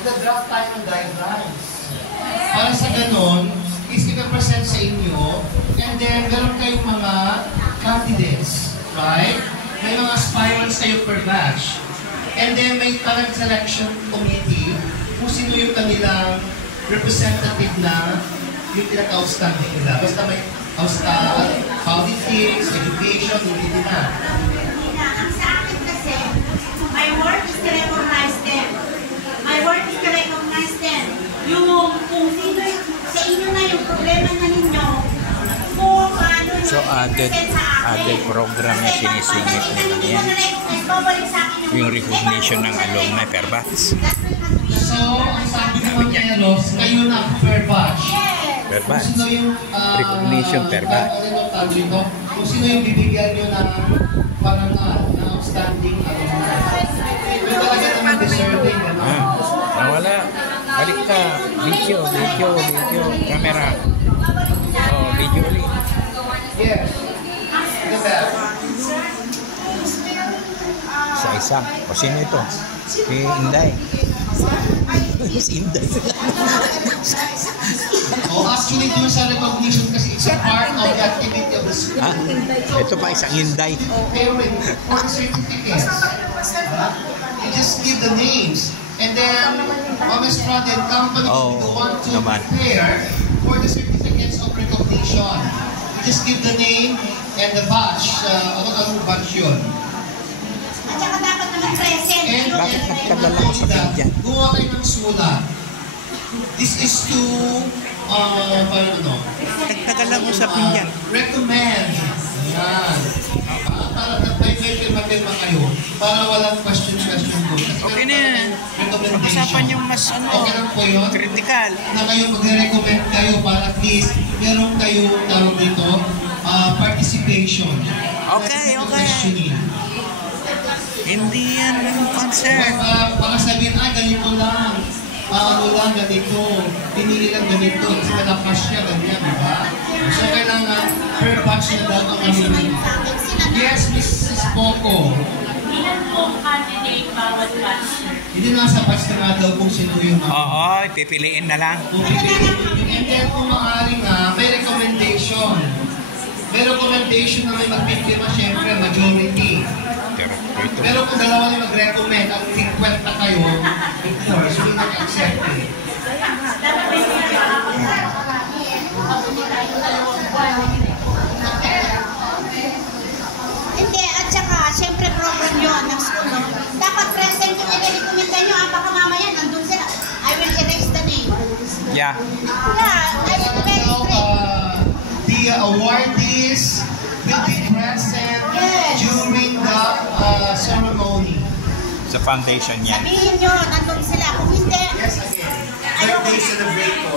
magda-draft tayo ng guidelines. Para sa ganon, is i-present sa inyo, and then meron kayong mga candidates, right? May mga aspirants kayo per batch. And then may parang selection committee kung sino yung kanilang representative na yung pinaka-outstanding nila. Basta may politics, education, hindi na. Ang sa akin kasi, my work is to recognize them. My work is to recognize them. Yung kung sino sa inyo na yung problema na ninyo, kung ano yung so added program na sinisingit nila yan. Yung recognition ng alumni per batch. So, ang sabi naman niya, Ross, kayo na per batch. Per batch. Kung sino yung Recognition per batch. Kung sino yung bibigyan nyo ng parangal, na outstanding alumni. Yung talaga naman deserving, ano? Nawala. Balik ka. Video. Camera. Oh, video ulit. Yes. Look at that. Isa-isa. O sino ito? Si Inday. Si Inday. Oh, actually, dun sa recognition kasi it's a part of the activity of the school. Ito pa isang Inday. Preparing for the certificates. You just give the names. And then, Thomas Prada and company will want to prepare for the certificates of recognition. You just give the name and the batch. Anong batch yun? At saka dapat naman present. Bakit nagkadala ko sa pinggan? Gumawa kayo ng sulat. This is to, Nagkadala ko sa pinggan. Recommend. Yan. Para nagpapirma kayo. Para walang question doon. Okay na yan. Pag-usapan yung mas okay lang po yun. critical. Na kayo mag-recommend kayo para at least meron kayo tawag dito, participation. Okay. Hindi yan ang concert. Baka sabihin, ganito lang. Ganito. Pinili lang ganito. Kasi malakas siya, ganyan, di ba? So, kailangan per batch na daw ang aminin. Yes, Mrs. Poco. Ilan pong candidate bawat batch? Hindi nasa batch na nga daw kung sino yung Oo, pipiliin na lang. And then, kung maaari nga, may recommendation. May recommendation na may magpipirma, syempre, majority. Pero kung dalawa na mag-recommend, ang 50 kayo, of course, will not accept it. Hindi, at saka, syempre program yun ng school, no? Dapat present yung i-recommenda nyo, baka mamaya nandun sila. I will erase the name. Yeah. Yeah, I will very strict. The awardees will be present during the ceremony. Sa foundation yan. Sabihin nyo, nandun sila. Kung hindi, Yes, again. Birthday celebrator.